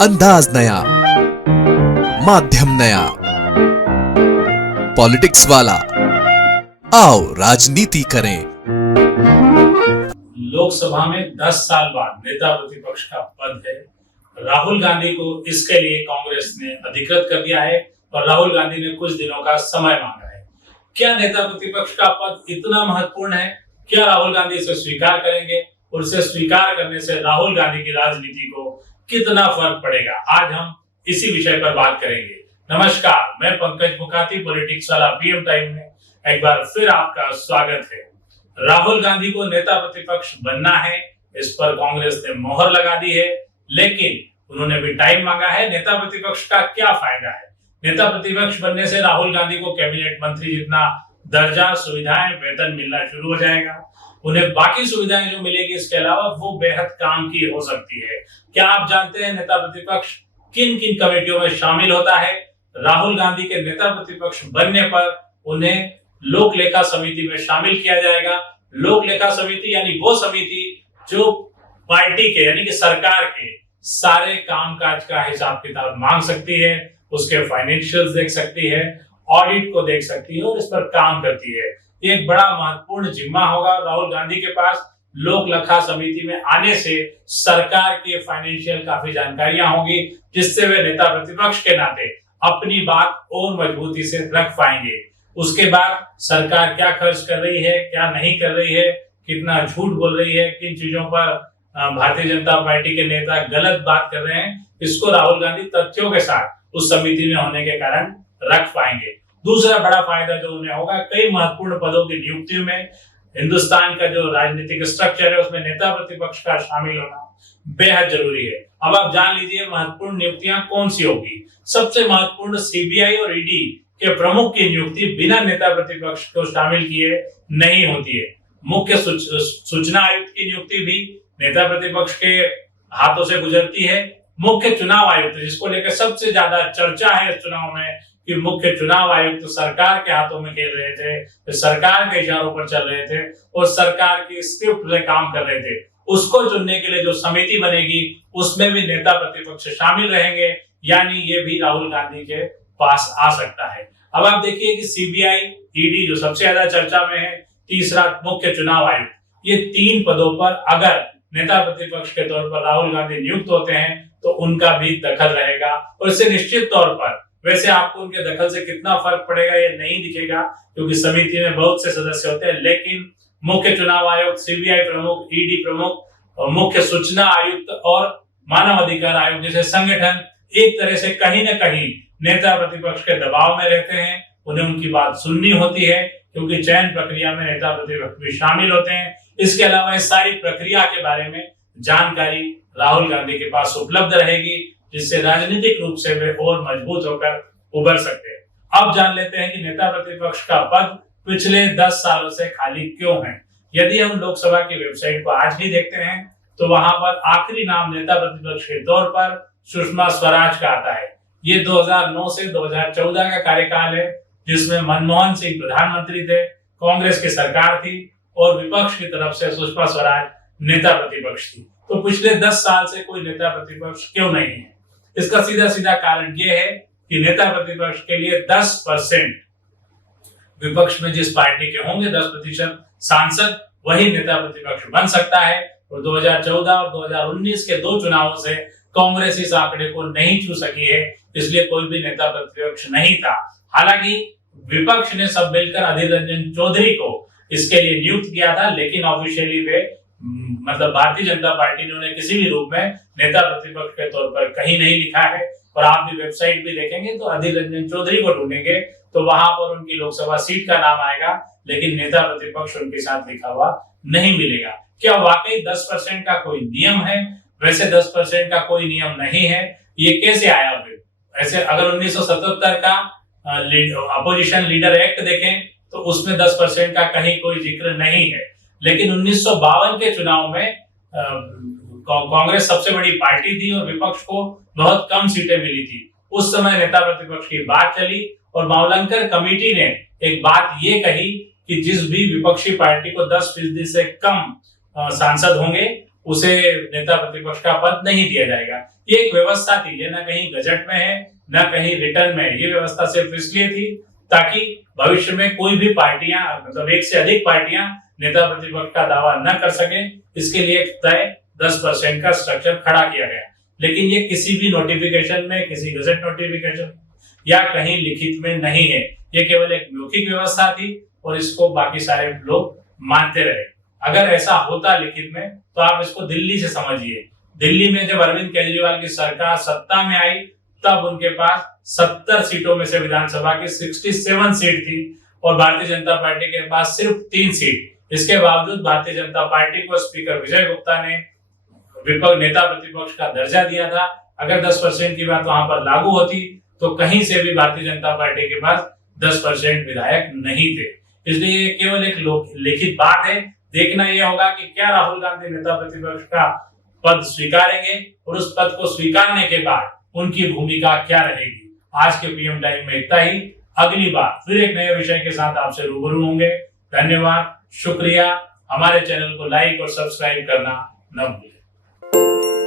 अंदाज नया, माध्यम नया, पॉलिटिक्स वाला, आओ राजनीति करें। लोकसभा में 10 साल बाद नेता प्रतिपक्ष का पद है। राहुल गांधी को इसके लिए कांग्रेस ने अधिकृत कर दिया है और राहुल गांधी ने कुछ दिनों का समय मांगा है। क्या नेता प्रतिपक्ष का पद इतना महत्वपूर्ण है? क्या राहुल गांधी इसे स्वीकार करेंगे? और इसे स्वीकार करने से राहुल गांधी की राजनीति को कितना फर्क पड़ेगा? आज हम इसी विषय पर बात करेंगे। नमस्कार, मैं पंकज मुखाती, पॉलिटिक्स वाला पीएम टाइम में एक बार फिर आपका स्वागत है। राहुल गांधी को नेता प्रतिपक्ष बनना है, इस पर कांग्रेस ने मोहर लगा दी है, लेकिन उन्होंने भी टाइम मांगा है। नेता प्रतिपक्ष का क्या फायदा है? नेता प्रतिपक्ष बनने से राहुल गांधी को कैबिनेट मंत्री जितना दर्जा, सुविधाएं, वेतन मिलना शुरू हो जाएगा। उन्हें बाकी सुविधाएं जो मिलेगी इसके अलावा वो बेहद काम की हो सकती है। क्या आप जानते हैं नेता प्रतिपक्ष किन किन कमेटियों में शामिल होता है? राहुल गांधी के नेता प्रतिपक्ष बनने पर उन्हें लोक लेखा समिति में शामिल किया जाएगा। लोक लेखा समिति यानी वो समिति जो पार्टी के यानी कि सरकार के सारे कामकाज का हिसाब किताब मांग सकती है, उसके फाइनेंशियल्स देख सकती है, ऑडिट को देख सकती है और इस पर काम करती है। ये एक बड़ा महत्वपूर्ण जिम्मा होगा राहुल गांधी के पास। लोक लेखा समिति में आने से सरकार के फाइनेंशियल काफी जानकारियां होंगी, जिससे वे नेता प्रतिपक्ष के नाते अपनी बात और मजबूती से रख पाएंगे। उसके बाद सरकार क्या खर्च कर रही है, क्या नहीं कर रही है, कितना झूठ बोल रही है, किन चीजों पर भारतीय जनता पार्टी के नेता गलत बात कर रहे हैं, इसको राहुल गांधी तथ्यों के साथ उस समिति में होने के कारण रख पाएंगे। दूसरा बड़ा फायदा जो उन्हें होगा, कई महत्वपूर्ण पदों की नियुक्ति में हिंदुस्तान का जो राजनीतिक स्ट्रक्चर है उसमें नेता प्रतिपक्ष का शामिल होना बेहद जरूरी है। अब आप जान लीजिए महत्वपूर्ण नियुक्तियां कौन सी होगी। सबसे महत्वपूर्ण सीबीआई और ईडी के प्रमुख की नियुक्ति बिना नेता प्रतिपक्ष को शामिल किए नहीं होती है। मुख्य सूचना आयुक्त की नियुक्ति भी नेता प्रतिपक्ष के हाथों से गुजरती है। मुख्य चुनाव आयुक्त, जिसको लेकर सबसे ज्यादा चर्चा है इस चुनाव में कि मुख्य चुनाव आयुक्त सरकार के हाथों में खेल रहे थे, सरकार के इशारों पर चल रहे थे और सरकार की स्क्रिप्ट में काम कर रहे थे, उसको चुनने के लिए जो समिति बनेगी उसमें भी नेता प्रतिपक्ष शामिल रहेंगे, यानी ये भी राहुल गांधी के पास आ सकता है। अब आप देखिए कि सीबीआई, ईडी जो सबसे ज्यादा चर्चा में है, तीसरा मुख्य चुनाव आयुक्त, ये तीन पदों पर अगर नेता प्रतिपक्ष के तौर पर राहुल गांधी नियुक्त होते हैं तो उनका भी दखल रहेगा और इससे निश्चित तौर पर, वैसे आपको उनके दखल से कितना फर्क पड़ेगा ये नहीं दिखेगा क्योंकि समिति में बहुत से सदस्य होते हैं, लेकिन मुख्य चुनाव आयुक्त, सीबीआई प्रमुख, ईडी प्रमुख और मुख्य सूचना आयुक्त और मानव अधिकार आयोग जैसे संगठन एक तरह से कहीं न कहीं नेता प्रतिपक्ष के दबाव में रहते हैं। उन्हें उनकी बात सुननी होती है क्योंकि चयन प्रक्रिया में नेता प्रतिपक्ष भी शामिल होते हैं। इसके अलावा इस सारी प्रक्रिया के बारे में जानकारी राहुल गांधी के पास उपलब्ध रहेगी, जिससे राजनीतिक रूप से वे और मजबूत होकर उभर सकते हैं। अब जान लेते हैं कि नेता प्रतिपक्ष का पद पिछले 10 सालों से खाली क्यों है। यदि हम लोकसभा की वेबसाइट को आज भी देखते हैं तो वहां पर आखिरी नाम नेता प्रतिपक्ष के तौर पर सुषमा स्वराज का आता है। ये 2009 से 2014 का कार्यकाल है, जिसमें मनमोहन सिंह प्रधानमंत्री थे, कांग्रेस की सरकार थी और विपक्ष की तरफ से सुषमा स्वराज नेता प्रतिपक्ष थी। तो पिछले 10 साल से कोई नेता प्रतिपक्ष क्यों नहीं है? इसका सीधा सीधा कारण यह है कि नेता प्रतिपक्ष के लिए 10% विपक्ष में जिस पार्टी के होंगे 10% सांसद, वही नेता प्रतिपक्ष बन सकता है। और 2014 और 2019 के दो चुनावों से कांग्रेस इस आंकड़े को नहीं छू सकी है, इसलिए कोई भी नेता प्रतिपक्ष नहीं था। हालांकि विपक्ष ने सब मिलकर अधीर रंजन चौधरी को इसके लिए नियुक्त किया था, लेकिन ऑफिशियली वे मतलब भारतीय जनता पार्टी ने उन्हें किसी भी रूप में नेता प्रतिपक्ष के तौर पर कहीं नहीं लिखा है। और आप भी वेबसाइट भी देखेंगे तो अधीर रंजन चौधरी को ढूंढेंगे तो वहां पर उनकी लोकसभा सीट का नाम आएगा, लेकिन नेता प्रतिपक्ष उनके साथ लिखा हुआ नहीं मिलेगा। क्या वाकई 10% का कोई नियम है? वैसे 10% का कोई नियम नहीं है। ये कैसे आया फिर? ऐसे अगर 1977 का अपोजिशन लीडर एक्ट देखें तो उसमें 10% का कहीं कोई जिक्र नहीं है, लेकिन 1952 के चुनाव में कांग्रेस सबसे बड़ी पार्टी थी और विपक्ष को बहुत कम सीटें मिली थी। उस समय नेता प्रतिपक्ष की बात चली और मावलंकर कमेटी ने एक बात ये कही कि जिस भी विपक्षी पार्टी को 10% से कम सांसद होंगे उसे नेता प्रतिपक्ष का पद नहीं दिया जाएगा। ये एक व्यवस्था थी, ये ना कहीं गजट में है ना कहीं रिटर्न में है। ये व्यवस्था सिर्फ इसलिए थी ताकि भविष्य में कोई भी पार्टियां, मतलब एक से अधिक पार्टियां नेता प्रतिपक्ष का दावा न कर सके, इसके लिए तय 10% का स्ट्रक्चर खड़ा किया गया। लेकिन ये किसी भी नोटिफिकेशन में, किसी गजट नोटिफिकेशन या कहीं लिखित में नहीं है। ये केवल एक मौखिक व्यवस्था थी और इसको बाकी सारे लोग मानते रहे। अगर ऐसा होता लिखित में तो आप इसको दिल्ली से समझिए। दिल्ली में जब अरविंद केजरीवाल की सरकार सत्ता में आई तब उनके पास 70 सीटों में से विधानसभा की 67 सीट थी और भारतीय जनता पार्टी के पास सिर्फ 3 सीट। इसके बावजूद भारतीय जनता पार्टी को स्पीकर विजय गुप्ता ने विपक्ष नेता प्रतिपक्ष का दर्जा दिया था। अगर 10% की बात वहां पर लागू होती तो कहीं से भी भारतीय जनता पार्टी के पास 10% विधायक नहीं थे। इसलिए ये केवल एक लिखित बात है। देखना यह होगा कि क्या राहुल गांधी नेता प्रतिपक्ष का पद स्वीकारेंगे और उस पद को स्वीकारने के बाद उनकी भूमिका क्या रहेगी। आज के पीएम टाइम में इतना ही। अगली बार फिर एक नए विषय के साथ आपसे रूबरू होंगे। धन्यवाद, शुक्रिया। हमारे चैनल को लाइक और सब्सक्राइब करना न भूलें।